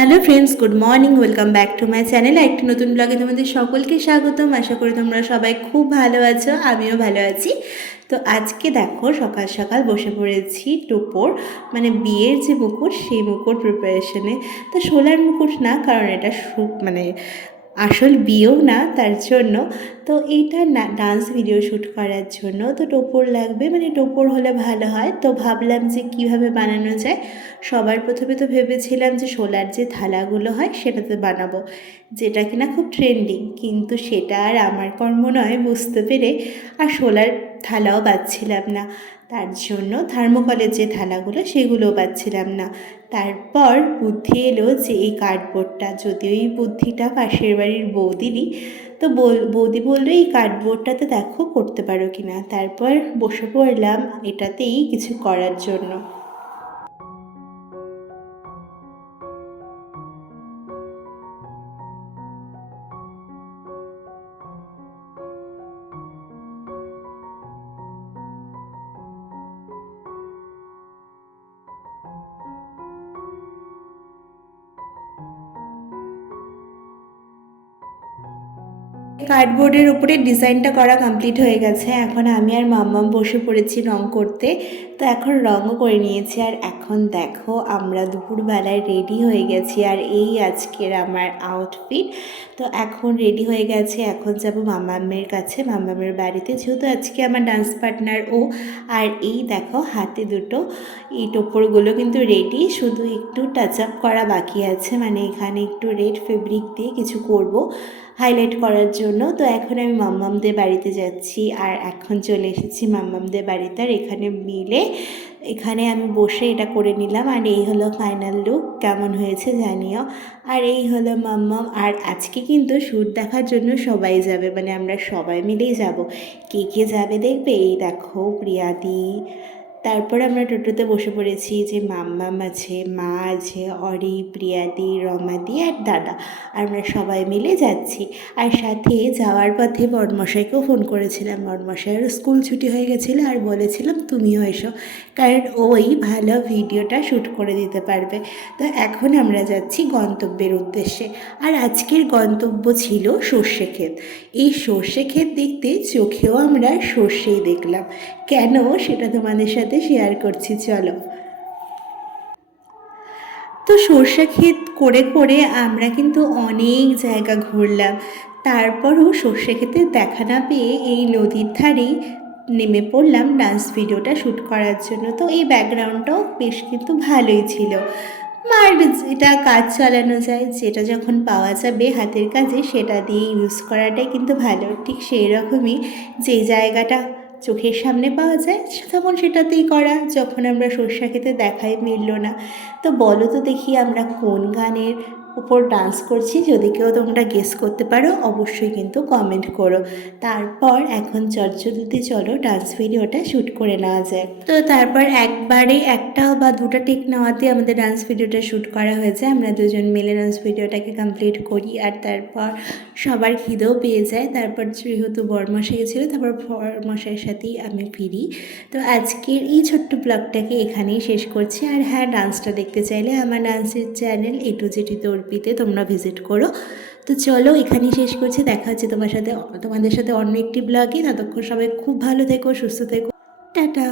Hello friends, good morning. Welcome back to my channel. একটি নতুন ব্লগে তোমাদের সকলকে স্বাগতম। আশা করি তোমরা সবাই খুব ভালো আছো, আমিও ভালো আছি। তো আজকে দেখো সকাল সকাল বসে পড়েছি টোপর, মানে বিয়ের যে মুকুট সেই মুকুট প্রিপারেশনে। তো সোলার মুকুট না, কারণ এটা মানে আসল বিয়েও না, তার জন্য। তো এইটা না ডান্স ভিডিও শ্যুট করার জন্য তো টোপর লাগবে, মানে টোপর হলে ভালো হয়। তো ভাবলাম যে কিভাবে বানানো যায়। সবার প্রথমে তো ভেবেছিলাম যে শোলার যে থালাগুলো হয় সেটাতে বানাবো, যেটা কিনা খুব ট্রেন্ডিং, কিন্তু সেটা আর আমার কর্ম নয় বুঝতে পেরে আর শোলার থালাও পাচ্ছিলাম না। তার জন্য থার্মোকলের যে থালাগুলো সেগুলোও পাচ্ছিলাম না। তারপর বুদ্ধি এলো যে এই কার্ডবোর্ডটা, যদিও এই বুদ্ধিটা পাশের বাড়ির বৌদিরই। তো বৌদি বললো এই কার্ডবোর্ডটাতে দেখো করতে পারো কি না। তারপর বসে পড়লাম এটাতেই কিছু করার জন্য। কার্ডবোর্ডের উপরে ডিজাইনটা করা কমপ্লিট হয়ে গেছে। এখন আমি আর মাম্মাম বসে পড়েছি রং করতে। তো এখন রঙও করে নিয়েছি, আর এখন দেখো আমরা দুপুরবেলায় রেডি হয়ে গেছি, আর এই আজকের আমার আউটফিট। তো এখন রেডি হয়ে গেছে, এখন যাব মাম্মামের কাছে, মাম্মামের বাড়িতে, যেহেতু আজকে আমার ডান্স পার্টনার ও। আর এই দেখো হাতে দুটো এই টোপরগুলো কিন্তু রেডি, শুধু একটু টাচ আপ করা বাকি আছে, মানে এখানে একটু রেড ফেব্রিক দিয়ে কিছু করব হাইলাইট করার জন্য। তো এখন আমি মাম্মামদের বাড়িতে যাচ্ছি, আর এখন চলে এসেছি মাম্মামদের বাড়িতে। আর এখানে মিলে এখানে আমি বসে এটা করে নিলাম, আর এই হলো ফাইনাল লুক। কেমন হয়েছে জানিও। আর এই হলো মাম্মাম। আর আজকে কিন্তু শ্যুট দেখার জন্য সবাই যাবে, মানে আমরা সবাই মিলেই যাব। কে কে যাবে দেখবে, এই দেখো প্রিয়াদি। তারপর আমরা টোটোতে বসে পড়েছি, যে মাম্মাম আছে, মা আছে, অরি, প্রিয়াদি, রমাদি আর দাদা। আর আমরা সবাই মিলে যাচ্ছি। আর সাথে যাওয়ার পথে বড়মশাইকেও ফোন করেছিলাম, বড়মশাইয়ের স্কুল ছুটি হয়ে গেছিলো, আর বলেছিলাম তুমিও এসো, কারণ ওই ভালো ভিডিওটা শ্যুট করে দিতে পারবে। তো এখন আমরা যাচ্ছি গন্তব্যের উদ্দেশ্যে। আর আজকের গন্তব্য ছিল সর্ষে ক্ষেত। এই সর্ষে ক্ষেত দেখতে চোখেও আমরা সর্ষেই দেখলাম। কেন সেটা তোমাদের সাথে শেয়ার করছি, চলো। তো সর্ষে ক্ষেত করে করে আমরা কিন্তু অনেক জায়গা ঘুরলাম। তারপরও সর্ষে ক্ষেতে দেখা না পেয়ে এই নদীর ধারেই নেমে পড়লাম ডান্স ভিডিওটা শ্যুট করার জন্য। তো এই ব্যাকগ্রাউন্ডটাও বেশ কিন্তু ভালোই ছিল। আর এটা কাজ চালানো যায়, যেটা যখন পাওয়া যাবে হাতের কাজে সেটা দিয়ে ইউজ করাটাই কিন্তু ভালো। ঠিক সেই রকমই যেই জায়গাটা চোখের সামনে পাওয়া যায় তখন সেটাতেই করা। যখন আমরা সর্ষে খেতে দেখাই মিলল না, তো বলো তো দেখি আমরা কোন গানের উপর ডান্স করছি। যদি কেউ তোমরা গেস করতে পারো অবশ্যই কিন্তু কমেন্ট করো। তারপর এখন চটজলদি চলো ডান্স ভিডিওটা শ্যুট করে নেওয়া যায়। তো তারপর একবারে একটা বা দুটো টেক নেওয়াতে আমাদের ডান্স ভিডিওটা শ্যুট করা হয়েছে। আমরা দুজন মিলে ডান্স ভিডিওটাকে কমপ্লিট করি, আর তারপর সবার খিদেও পেয়ে যায়। তারপর যেহেতু বরমশাই গেছিলো, তারপর বরমশাইয়ের সাথেই আমি ফিরি। তো আজকের এই ছোট্ট ব্লগটাকে এখানেই শেষ করছি। আর হ্যাঁ, ডান্সটা দেখতে চাইলে আমার ডান্সের চ্যানেল A to Z অর্পিতে তোমরা ভিজিট করো। তো চলো এখানেই শেষ করছি, দেখা হচ্ছে তোমাদের সাথে অন্য একটি ব্লগে। ততক্ষণ সবাই খুব ভালো থেকো, সুস্থ থেকো, টাটা।